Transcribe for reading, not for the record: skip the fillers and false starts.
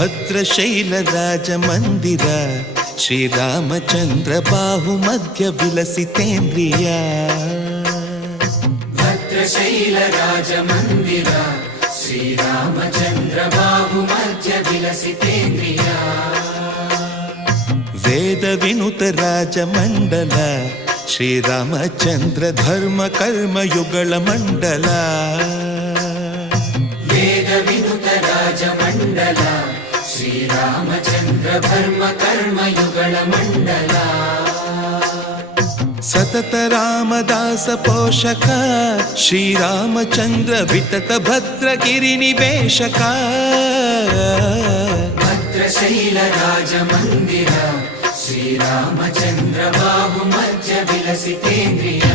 ಭದ್ರಶೈಲ ರಾಜ ಮಂದಿರ ಶ್ರೀರಾಮಚಂದ್ರ ಬಾಹು ಮಧ್ಯ ವಿಲಸಿತೇಂದ್ರಿಯ ಭದ್ರಶೈಲ ರಾಜ ಮಂದಿರ ಶ್ರೀರಾಮಚಂದ್ರ ಬಾಹು ಮಧ್ಯ ವಿಲಸಿತೇಂದ್ರಿಯ ವೇದ ವಿನುತ ರಾಜ ಮಂಡಲ ಶ್ರೀರಾಮಚಂದ್ರ ಧರ್ಮ ಕರ್ಮ ಯುಗಳ ಮಂಡಲ ವೇದ ವಿನುತ ರಾಜ ಮಂಡಲ ಶ್ರೀರಾಮಚಂದ್ರ ಧರ್ಮ ಕರ್ಮ ಯುಗಳ ಮಂಡಲ ಸತತ ರಾಮದಾಸ ಪೋಷಕ ಶ್ರೀರಾಮಚಂದ್ರ ವಿತತ ಭದ್ರಗಿರಿ ನಿವೇಶಕ ಭದ್ರಶೈಲ ರಾಜ ಮಂದಿರ ಶ್ರೀರಾಮಚಂದ್ರ ಬಾಹು ಮಧ್ಯ ವಿಲಸಿತೇಂದ್ರಿಯ